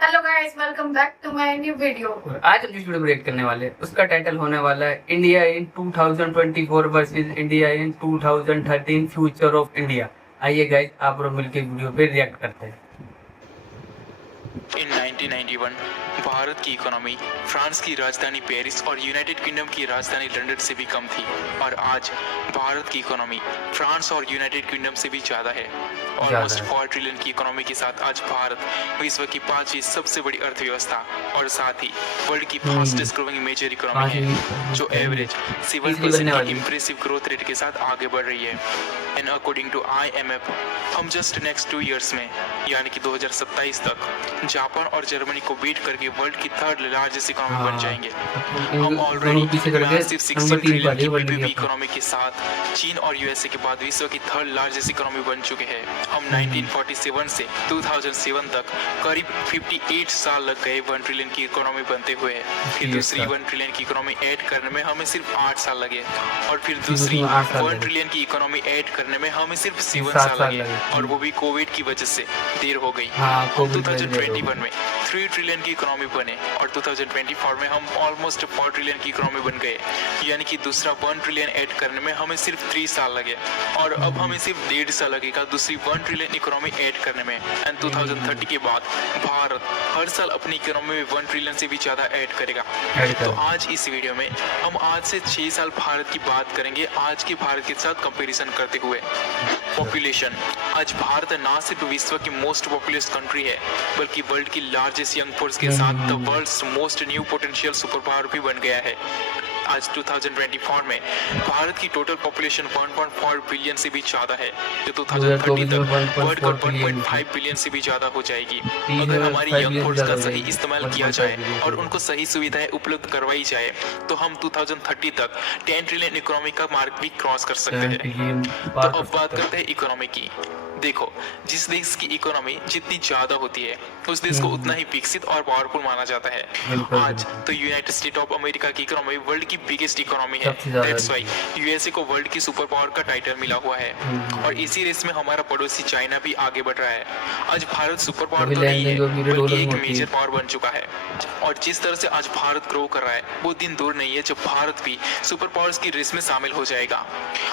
Hello guys, welcome back to my new video. आज हम जिस वीडियो को रिएक्ट करने वाले हैं उसका टाइटल होने वाला है India in 2024 versus India in 2013 future of India. आइए गाइस आप लोग मिलकर वीडियो पे रिएक्ट करते हैं। इन 1991 भारत की इकोनॉमी फ्रांस की राजधानी पेरिस और यूनाइटेड किंगडम की राजधानी लंदन से भी कम थी, और आज भारत की इकोनॉमी फ्रांस और यूनाइटेड किंगडम से भी ज़्यादा है। ऑलमोस्ट 4 ट्रिलियन की इकोनॉमी के साथ आज भारत विश्व की 5वीं सबसे बड़ी अर्थव्यवस्था और साथ ही वर्ल्ड की फास्टेस्ट ग्रोइंग मेजर इकोनॉमी है, जो एवरेज 7% की इंप्रेसिव ग्रोथ रेट के साथ आगे बढ़ रही है। एंड अकॉर्डिंग टू IMF, हम जस्ट नेक्स्ट 2 इयर्स में यानी कि 2027 तक जापान और जर्मनी को बीट करके वर्ल्ड की 3rd लार्जेस्ट इकोनॉमी बन जाएंगे। हम ऑलरेडी मैसिव 16 ट्रिलियन की PPP इकोनॉमी के साथ चीन और USA के बाद विश्व की 3rd लार्जेस्ट इकोनॉमी बन चुके हैं। हम 1947 से 2007 तक करीब 58 साल लग गए 1 ट्रिलियन की इकोनॉमी बनते हुए। फिर दूसरी 1 ट्रिलियन की इकोनॉमी ऐड करने में हमें सिर्फ 8 साल लगे, और फिर दूसरी 1 ट्रिलियन की इकोनॉमी ऐड करने में हमें सिर्फ 7 साल लगे, और वो भी कोविड की वजह से देर हो गई। 2021 में 3 ट्रिलियन की इकोनॉमी बने और 2024 में हम ऑलमोस्ट 4 ट्रिलियन की इकोनॉमी बन गए, यानी कि दूसरा 1 ट्रिलियन ऐड करने में हमें सिर्फ 3 साल लगे, और अब हमें सिर्फ 1.5 साल लगेगा दूसरी 1 ट्रिलियन इकोनॉमी ऐड करने में। एंड 2030 के बाद भारत हर साल अपनी इकोनॉमी में 1 ट्रिलियन से भी ज़्यादा ऐड करेगा। तो आज इस वीडियो में हम आज से 6 साल भारत की बात करेंगे, आज के भारत के साथ कंपैरिजन करते हुए। पॉपुलेशन, आज भारत ना सिर्फ विश्व की मोस्ट पॉपुलस कंट्री है, बल्कि वर्ल्ड की लार्जेस्ट यंग फोर्स के साथ the world's most new potential super power भी बन गया है। आज 2024 में भारत की टोटल पॉपुलेशन 1.4 बिलियन से भी ज़्यादा है, जो 2030 तक बढ़कर 1.5 बिलियन से भी ज़्यादा हो जाएगी। अगर हमारी यंग फोर्स का सही इस्तेमाल किया जाए और उनको सही सुविधाएं उपलब्ध करवाई जाए, तो हम 2030 तक 10 ट्रिलियन इकोनॉमी का मार्क भी क्रॉस कर सकते हैं। तो अब बात करते हैं इकोनॉमी की। देखो, जिस देश की इकोनॉमी जितनी ज्यादा होती है, उस देश को उतना ही विकसित और पावरफुल माना जाता है। आज तो यूनाइटेड स्टेट ऑफ अमेरिका की इकोनॉमी वर्ल्ड की बिगेस्ट इकोनॉमी है। दैट्स व्हाई USA को वर्ल्ड की सुपर पावर का टाइटल मिला हुआ है, और इसी रेस में हमारा पड़ोसी चाइना भी आगे बढ़ रहा है। आज भारत सुपर पावर तो नहीं है, बल्कि एक मेजर पावर बन चुका है। और जिस तरह से आज भारत ग्रो कर रहा है, वो दिन दूर नहीं है जब भारत भी सुपर पावर्स की रेस में शामिल हो जाएगा।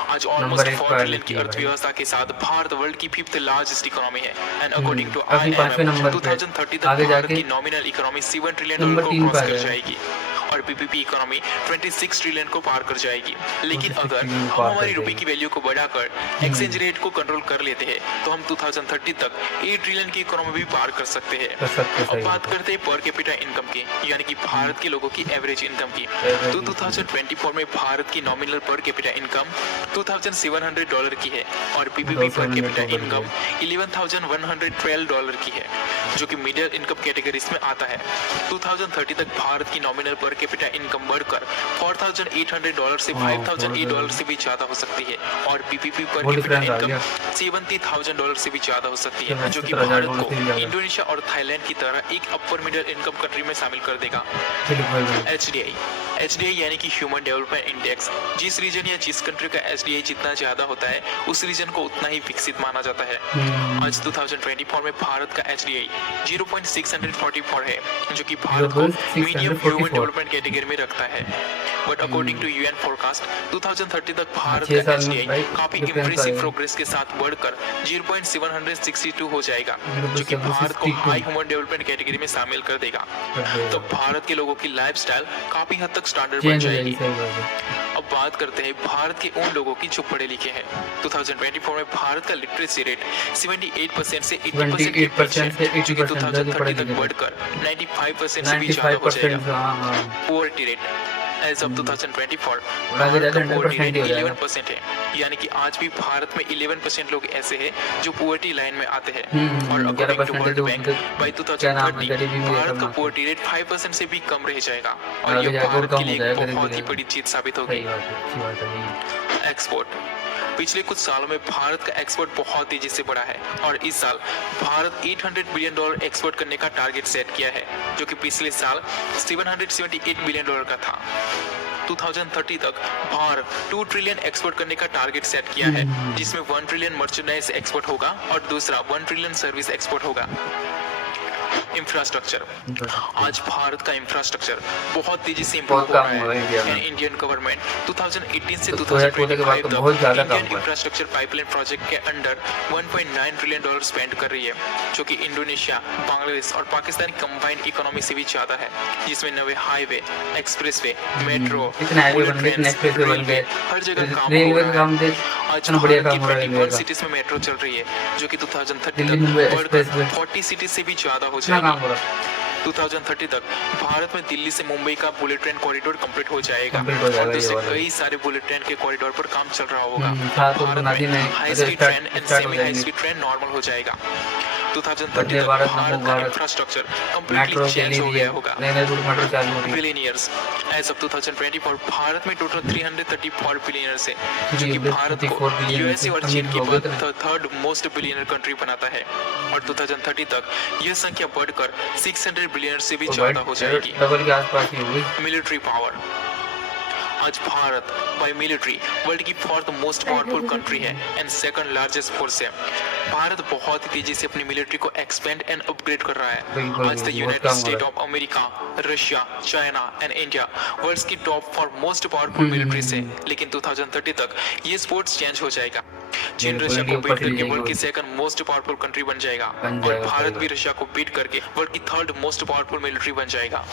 आज ऑलमोस्ट 4 ट्रिलियन की अर्थव्यवस्था के साथ भारत वर्ल्ड की 5th लार्जेस्ट इकोनॉमी है। एंड अकॉर्डिंग टू IMF, 2030 तक भारत की नॉमिनल इकोनॉमी 7 ट्रिलियन को क्रॉस कर जाएगी, और PPP इकोनॉमी 26 ट्रिलियन को पार कर जाएगी। लेकिन अगर हम हमारी रुपए की वैल्यू को बढ़ाकर एक्सचेंज रेट को कंट्रोल कर लेते हैं, तो हम 2030 तक 8 ट्रिलियन की इकोनॉमी भी पार कर सकते हैं। अब बात करते हैं पर कैपिटा इनकम की, यानी कि भारत के लोगों की एवरेज इनकम की। तो 2024 में भारत की नॉमिनल पर कैपिटा इनकम $2,700 की है, और PPP पर कैपिटा इनकम $11,112 की है, जो कि मिडिल इनकम कैटेगरीज में आता है। 2030 तक भारत की नॉमिनल पर कैपिटा इनकम बढ़कर $4,800 से $5,008 से भी ज्यादा हो सकती है, और PPP पर कैपिटा इनकम $70,000 से भी ज्यादा हो सकती है, जो कि भारत को इंडोनेशिया और थाईलैंड की तरह एक अपर मिडिल इनकम कंट्री में शामिल कर देगा। HDI यानी कि ह्यूमन डेवलपमेंट इंडेक्स, जिस रीजन या जिस कंट्री का HDI जितना ज्यादा होता है, उस रीजन को उतना ही विकसित माना जाता है। आज 2024 में भारत का HDI 0.644 है, जो कि भारत को मीडियम ह्यूमन डेवलपमेंट कैटेगरी में रखता है। But according to UN forecast, 2030 तक भारत का HDI काफी इंप्रेसिव प्रोग्रेस के साथ बढ़कर 0.762 हो जाएगा, जो कि भारत को हाई ह्यूमन डेवलपमेंट कैटेगरी में शामिल कर देगा। तो भारत के लोगों की लाइफस्टाइल काफी हद तक स्टैंडर्ड बन जाएगी। अब बात करते हैं भारत के उन लोगों की जो पढ़े लिखे हैं। 2024 में भारत का लिटरेसी रेट 78% से 80% है, जो कि 2030 तक बढ़कर 95% से भी ज्यादा हो जाएगा। Poverty rate as of 2024 Bharat का पोवर्टी रेट 11% है, यानी कि आज भी भारत में 11% लोग ऐसे हैं जो पोवर्टी लाइन में आते हैं। और according to world bank, by 2030 Bharat का पोवर्टी रेट 5% से भी कम रह जाएगा, और ये भारत के लिए एक बहुत ही बड़ी जीत साबित होगी। एक्सपोर्ट, पिछले कुछ सालों में भारत का एक्सपोर्ट बहुत तेजी से बढ़ा है, और इस साल भारत $800 बिलियन एक्सपोर्ट करने का टारगेट सेट किया है, जो कि पिछले साल $778 बिलियन का था। 2030 तक भारत 2 ट्रिलियन एक्सपोर्ट करने का टारगेट सेट किया है, जिसमें 1 ट्रिलियन मर्चेंडाइज एक्सपोर्ट होगा और दूसरा 1 ट्रिलियन सर्विस एक्सपोर्ट होगा। इंफ्रास्ट्रक्चर। आज भारत का इंफ्रास्ट्रक्चर बहुत तेजी से बहुत इम्प्रूव हो काम रहा हुआ है इंडिया है। में। इंडियन गवर्नमेंट 2018 से तो 2014 के बाद 2025 तो तक बहुत ज़्यादा काम इंडियन हुआ है। इंफ्रास्ट्रक्चर पाइपलाइन प्रोजेक्ट के अंडर 1.9 ट्रिलियन डॉलर स्पेंड कर रही है, जो कि इंडोनेशिया, बांग्लादेश और पाकिस्तान की कंबाइंड इकोनॉमी से भी ज्यादा है, जिसमें नए हाईवे, एक्सप्रेसवे, मेट्रो, इतने हाईवे बुलेट बन गए, इतने ट्रेन्स, एक्सप्रेसवे बन रेलवे, गए, हर जगह काम रेलवे हो का रहा काम है। देख, आज इतना बढ़िया भारत की काम हो रहा है रेलवे 21 का। सिटीज में मेट्रो चल रही है, जो कि 2030 दिल्ली, तक मुंबई बढ़कर एक्सप्रेसवे 40 सिटी से भी ज्यादा हो इतना काम जाएगी। हो रहा है। 2030 तक भारत में दिल्ली से मुंबई का बुलेट ट्रेन कॉरिडोर कंप्लीट हो जाएगा कंप्लीट हो और जाएगा ये दूसरे वाला। कई सारे बुलेट ट्रेन के कॉरिडोर पर काम चल रहा होगा। था तो भारत नदी में हाई अगर स्पीड ट्रेन एंड स्टार्ट हो सेमी हाई जाएंगे। स्पीड ट्रेन नॉर्मल हो जाएगा। 2030 वंदे तक भारत, भारत नमो का भारत, इंफ्रास्ट्रक्चर मेट्रो कंप्लीटली के चेंज हो लिए गया होगा। नए नए रूट मेट्रो चालू हो रही है। बिलियनियर्स एज ऑफ 2024 भारत में टोटल 334 बिलियनियर्स है, जो कि 334 भारत को बिलियन यूएसए और अमीर चीन के लोग बाद इतने। थर्ड मोस्ट बिलियनर कंट्री बनाता है और 2030 तक यह संख्या बढ़कर 600 बिलियनर से भी ज्यादा हो जाएगी। डबल के आसपास ही होगी। Military power. आज भारत बाय मिलिट्री वर्ल्ड की फोर्थ मोस्ट पावरफुल कंट्री है एंड सेकंड लार्जेस्ट फोर्स है। भारत बहुत ही तेजी से अपनी मिलिट्री को एक्सपेंड एंड अपग्रेड कर रहा है। बिल्कुल, आज द बहुत यूनाइटेड काम हो स्टेट रहा of America, Russia, China and India world's की top four most powerful military से, लेकिन 2030 तक ये स्पोर्ट्स चेंज हो जाएगा। चीन बिल्कुल, रशिया को इंडिया बीट ऊपर चली करके जाएगी वर्ल्ड की वो। सेकंड मोस्ट पावरफुल कंट्री बन जाएगा बन और जाएगा, भारत सही भी बात। रशिया को बीट करके वर्ल्ड की थर्ड मोस्ट पावरफुल मिलिट्री बन जाएगा।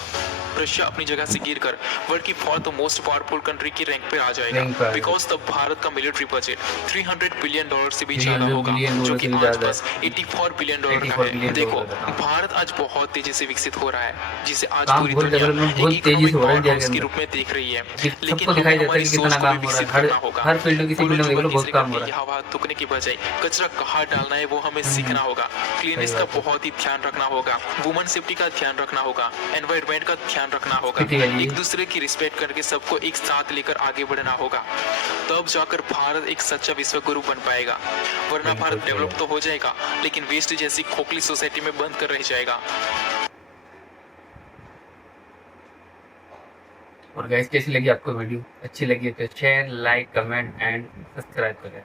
रशिया अपनी जगह से गिरकर वर्ल्ड की फोर्थ मोस्ट पावरफुल कंट्री की रैंक पे आ रैंक पे जाएगा, आ बिकॉज तब भारत का मिलिट्री बजट 300 बिलियन डॉलर से भी 300 ज्यादा होगा, बिलियन जो डॉलर कि से भी आज ज्यादा बस 84 बिलियन डॉलर 84 का है। बिलियन देखो, डॉलर का। भारत आज बहुत तेजी से विकसित हो रहा है, जिसे आज काम पूरी बहुत दुनिया डेवलपमेंट बहुत एक तेजी से इकोनॉमिक हो रहा है इंडिया पावर के के अंदर। रूप में देख रही है, सबको लेकिन दिखाई हमें देता है हमारी कि सोच कितना को काम भी हो रहा है। विकसित हर करना होगा। हर फील्ड किसी फील्ड में देख लो बहुत काम हो की रहा है। हवा थूकने की बजाय कचरा कहाँ डालना है वो हमें सीखना होगा। क्लीनेस का बहुत ही ध्यान रखना होगा, वुमन सेफ्टी का ध्यान रखना होगा, एनवायरमेंट का ध्यान रखना होगा, कितनी वाली? एक दूसरे की रिस्पेक्ट करके सबको एक साथ लेकर आगे बढ़ना होगा। तब जाकर भारत एक सच्चा विश्व गुरु बन पाएगा, वरना बिल्कुल भारत सही डेवलप है। तो हो जाएगा लेकिन वेस्ट जैसी खोखली सोसाइटी में बंद कर रह जाएगा। और गाइस कैसी लगी आपको वीडियो? अच्छी लगी तो share, like, comment and subscribe करें।